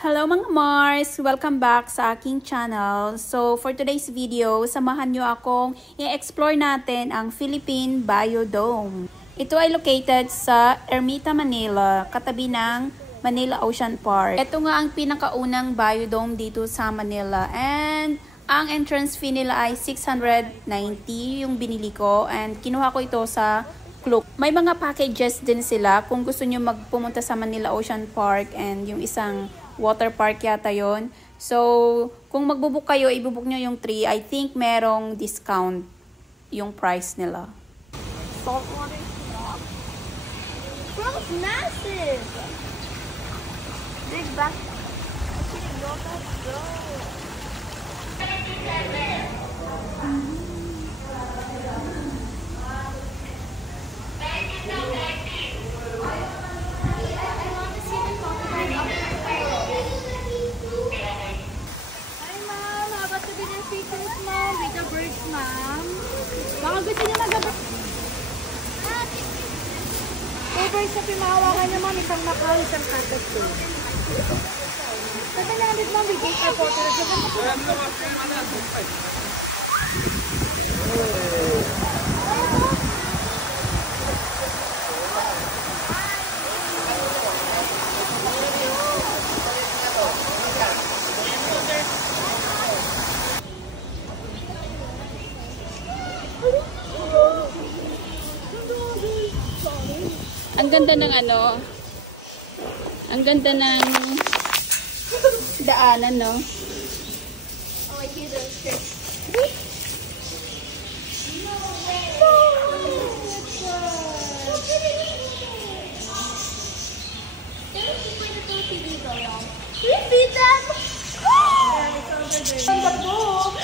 Hello mga Mars! Welcome back sa aking channel. So for today's video, samahan nyo akong i-explore natin ang Philippine Biodome. Ito ay located sa Ermita, Manila, katabi ng Manila Ocean Park. Ito nga ang pinakaunang biodome dito sa Manila and ang entrance fee nila ay 690 yung binili ko and kinuha ko ito sa Klook. May mga packages din sila kung gusto nyo magpumunta sa Manila Ocean Park and yung isang water park yata yon. So, kung magbubook kayo, ibubook nyo yung 3. I think merong discount yung price nila. Saltwater swamp. Bro, it's massive. Big back. I couldn't go that slow. Ma'am, baka gusto niyo mag-abot. Over sa pimahawakan niyo, ma'am, isang Macau, isang Catos to. Kasi namin, ma'am, bigay ka po. Ang ganda ng ano, ang ganda ng daanan, no? Oh, I hear those tricks. No way! Can we keep with the two TVs though, y'all? Can we feed them? From the book!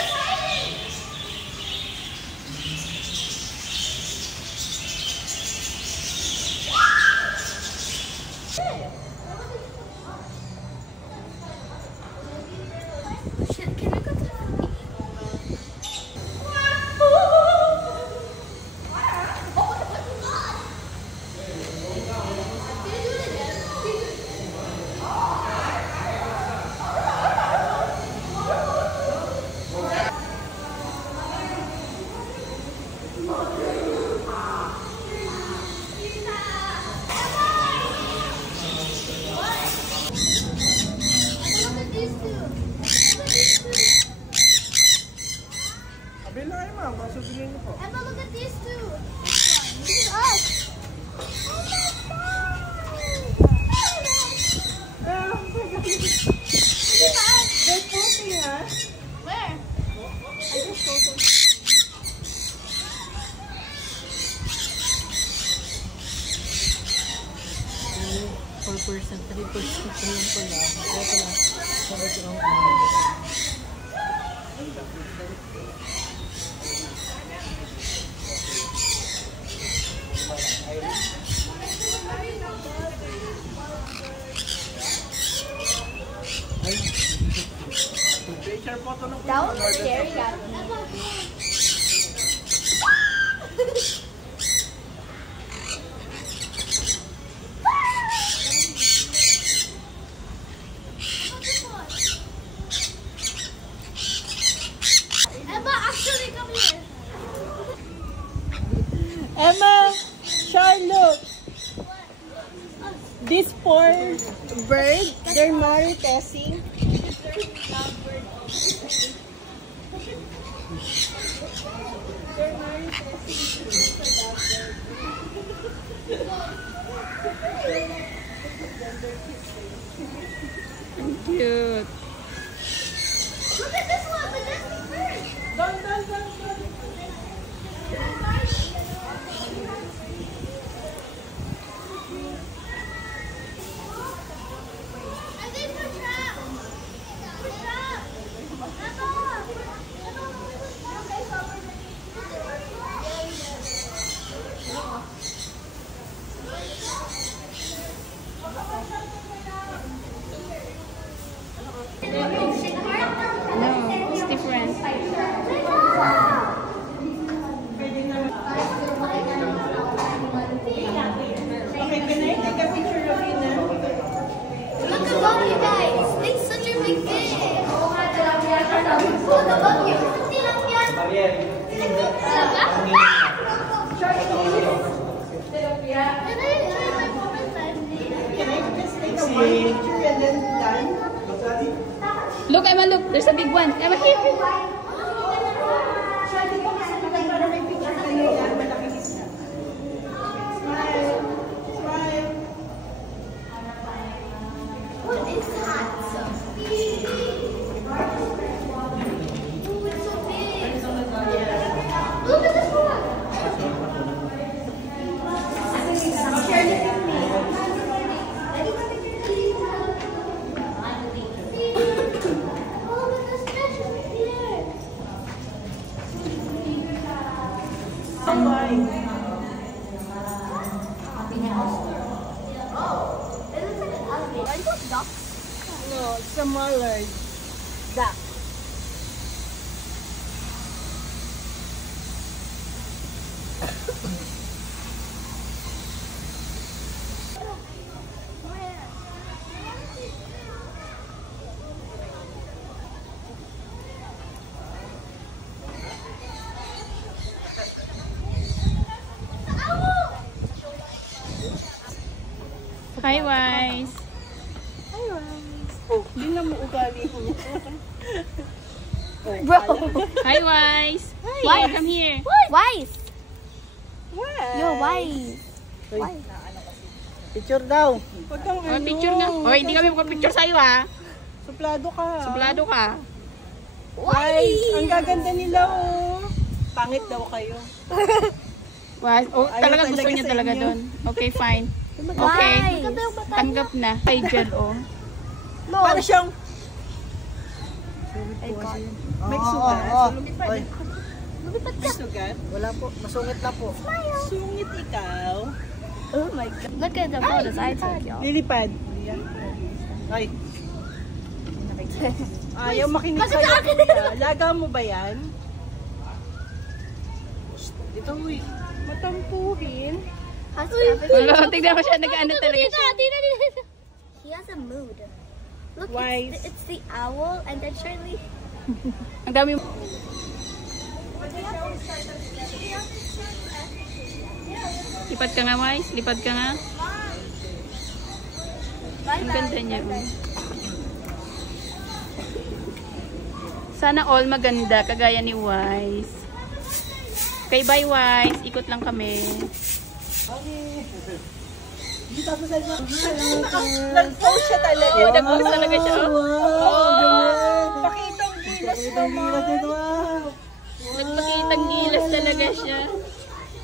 Emma, look at these two. Look at us. Oh my God. They're posting us. Where? I just told them. 4%, 3% pala. Kaya pala, sabi ko ang That was scary, guys. Emma, actually, come here. Emma, Charlotte, this poor bird, they're maritessing. Cute. Look at this one, the nesting bird. I think we're trapped. We're trapped. look, there's a big one. Emma, here. What is that? Look at this one. No, it's a mallard. Duck. Hi, Wise. Oh, hindi na mo ugali niya. Bro. Hi, Wise. Wise. Come here. Wise. Why? You're wise. Picture daw. Huwag kang Oh, picture nga. Oh, hindi kami magpapicture sa'yo, ha? Suplado ka. Suplado ka. Wise. Ang gaganda nila, oh. Pangit daw kayo. Wise. Oh, Ayaw talaga gusto talaga niya sa talaga inyo. doon. Okay, fine. Okay. Tanggap na. Kay Jel, oh. No. Para siyang Ay, God. may sugat. Lumipad. Lumipad May ka. sugat? Wala po. Masungit na po. Sungit ikaw. Oh my God. Look at the photos I took, y'all. Lilipad. Ay. Ayaw makinig Bakit sa'yo, sa akin? kuya. Laga mo ba yan? Ito, uy. Matampuhin. Wala, tignan mo siya. Nag-ano talaga siya. He has a mood. Look, Wise. it's the owl and then Shirley. Ang dami. Lipad ka nga, Wise. Lipad ka nga. Ang ganda niya. Oh. Sana all maganda, kagaya ni Wise. Okay, bye, Wise. Ikot lang kami. Nag-post siya talaga. Nag-post talaga siya. Pakitang gilas naman. Nagpakitang gilas talaga siya.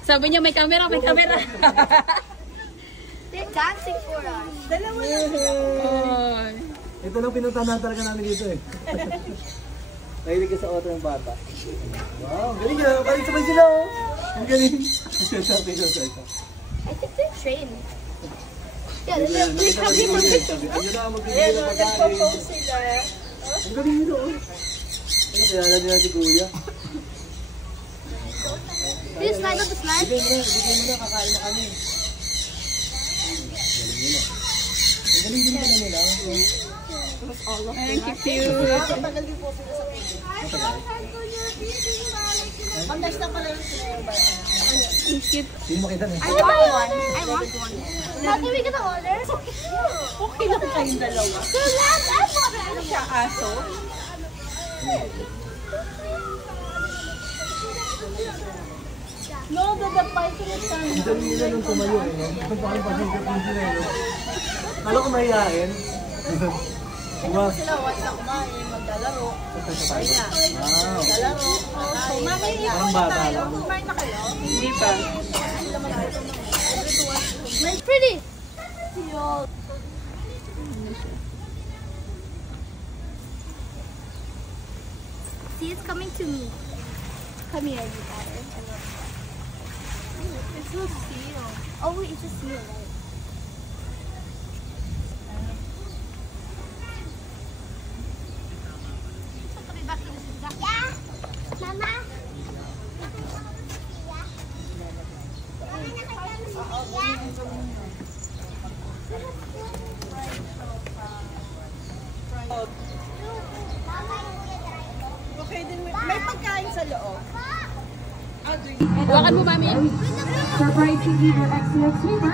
Sabi niya, may camera, may camera. They're dancing for us. Dalawa na. Oh. Ito lang pinuntahan talaga namin dito eh. Mahilig ka sa auto ng bata. Wow, galing ka. Balik sabay sila oh. Ang galing. I think they're trained. Yeah, Ayun they're na, magbibigay Ayan, ng pagkain. nag-propose sila. Ang galing nito oh. Ano, kaya nila si Kuya. Do you slide on the slide? Bigyan mo na, kakain na kami. Galing din pala nila. Ay, cute. Nakatagal din po sila sa picture. Ang next na pala yung sila. Cute. Hindi mo kita I want one. I want one. How can we get the order? Okay lang kayong dalawa. The last I want it. Ano siya, aso? No, dadapay sila sa Ang galing nila nung tumayo eh. No? Ito pa kayo pasensya po sila eh. No? Kala ko mahihain. Diba? sila, once na kumain, maglalaro. Wow. Maglalaro. Mami, Parang bata lang. kumain na kayo? Hindi pa. It's pretty. See, it's coming to me. Come here, you daughter. It's so seal. Oh, wait, it's a seal, right? Yeah, Mama. Okay din, may pagkain sa loob. Hawakan mo, Mami. Surprising leader excellent swimmer,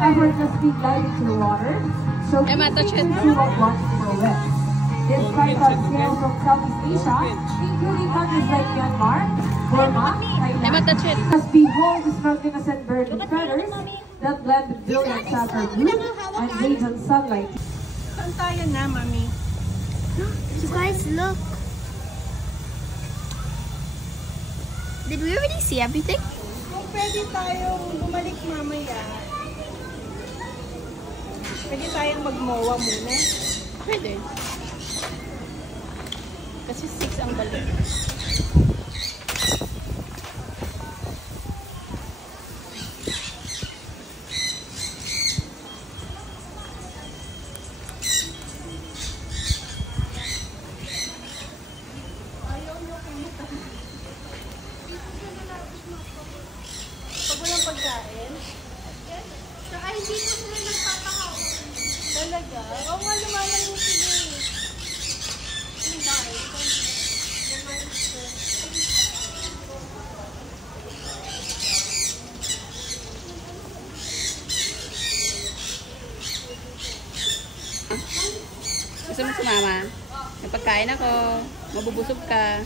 effortlessly glide into the water, so Emma, touch it. to what wants for wet. This python hails from Southeast Asia, including countries like Myanmar, Burma, Thailand. As behold this magnificent bird with feathers that blend with brilliant sapphire blue and radiant sunlight. Saan tayo na, Mami? You guys, look. Did we already see everything? Kung pwede tayong bumalik mamaya, pwede tayong mag-MOA muna. Pwede. Kasi 6 ang balik. Pag walang pagkain, Saka hindi ko sila nagpapakaw. talaga. Oo nga, lumaman mo sila eh. Gusto mo sumama? May pagkain ako. Mabubusog ka.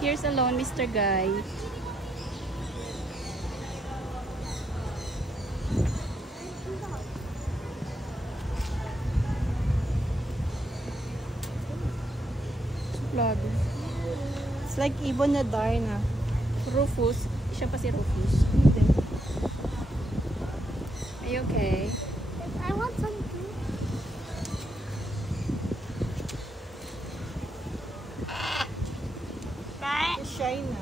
Here's alone, Mr. Guy. Suplado. It's like Ibon na Darna. Rufus. Siya pa si Rufus. Hindi. Are you okay? I want some food. Shy na.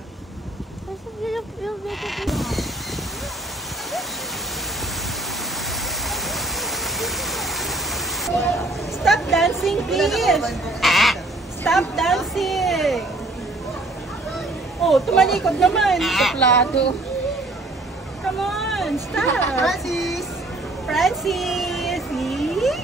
There's a little bit of it. Stop dancing, please! Stop dancing! Oh, tumalikod naman! Suplado. Come on, stop! Francis!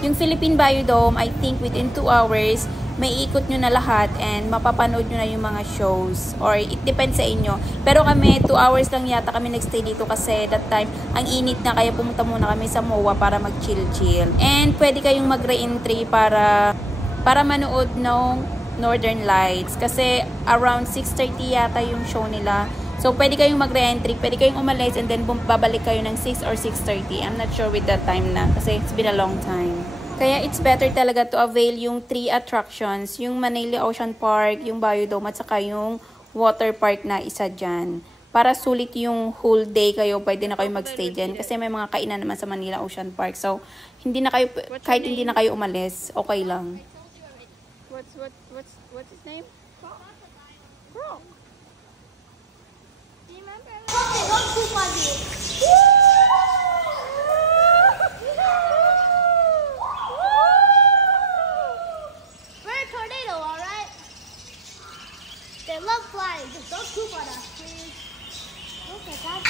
Yung Philippine Biodome, I think within 2 hours, may ikot nyo na lahat and mapapanood nyo na yung mga shows. Or it depends sa inyo. Pero kami, 2 hours lang yata kami nagstay dito kasi that time, ang init na kaya pumunta muna kami sa MOA para mag-chill-chill. And pwede kayong mag-re-entry para manood ng Northern Lights. Kasi around 6:30 yata yung show nila. So, pwede kayong mag-re-entry, pwede kayong umalis, and then babalik kayo ng 6 or 6:30. I'm not sure with that time na, kasi it's been a long time. Kaya it's better talaga to avail yung 3 attractions, yung Manila Ocean Park, yung Biodome, at saka yung water park na isa dyan. Para sulit yung whole day kayo, pwede na kayo magstay dyan. Kasi may mga kainan naman sa Manila Ocean Park. So, hindi na kayo, kahit hindi na kayo umalis, okay lang. What's his name? Croc. Do you remember? Don't poop on me. We're a tornado, alright? They love flying. Just don't poop on us, please. Look at that.